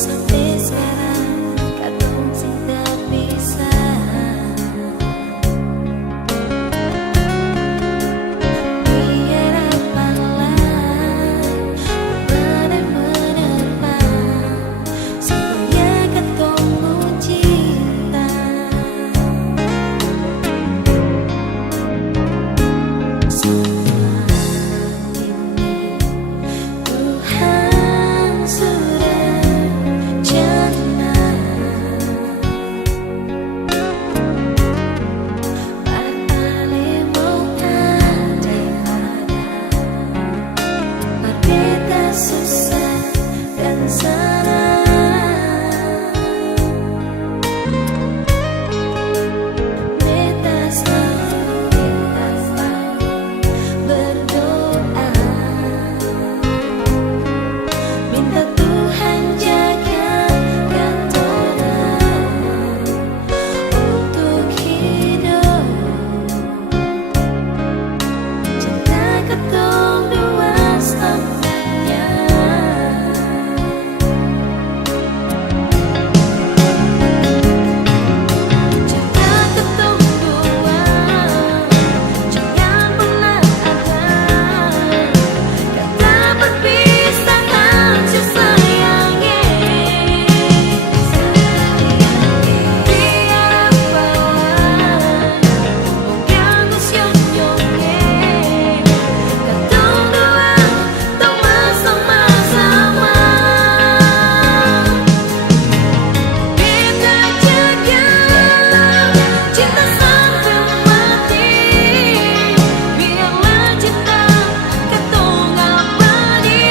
Sampai sekarang katong sing terpisah. Biar apa lain bener-bener supaya ketemu cinta. Semua ini Tuhan sudah jangan paling mau daripada berbeda susah dan senang. Beta selalu berdoa, minta Tuhan jaga katong untuk hidup. Cinta katong dua selamanya. Cinta katong dua jangan pernah ada kata perpisahan, sesayangi. Biar apa mengganggu sionyongnya, katong dua tong bersama-sama. Kita jaga cinta sampai mati. Biarlah cinta katong abadi.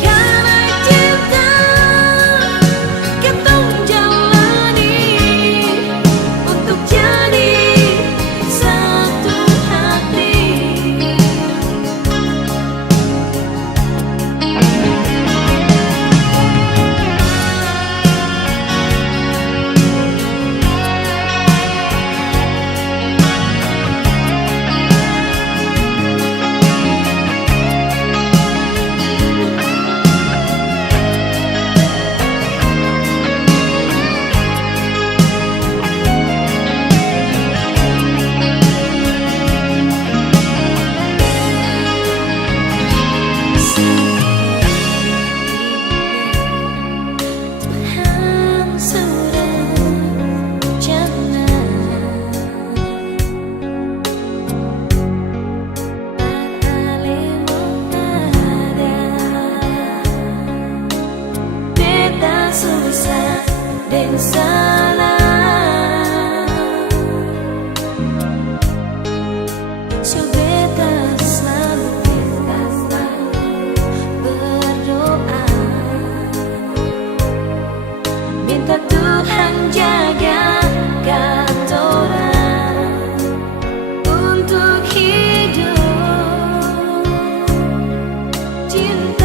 Karena cinta katong jalani untuk jadi satu hati. Tuhan sudah jangan paling ada beta susah dan salah. So beta selalu berdoa, minta Tuhan jaga katorang untuk hidup. Cinta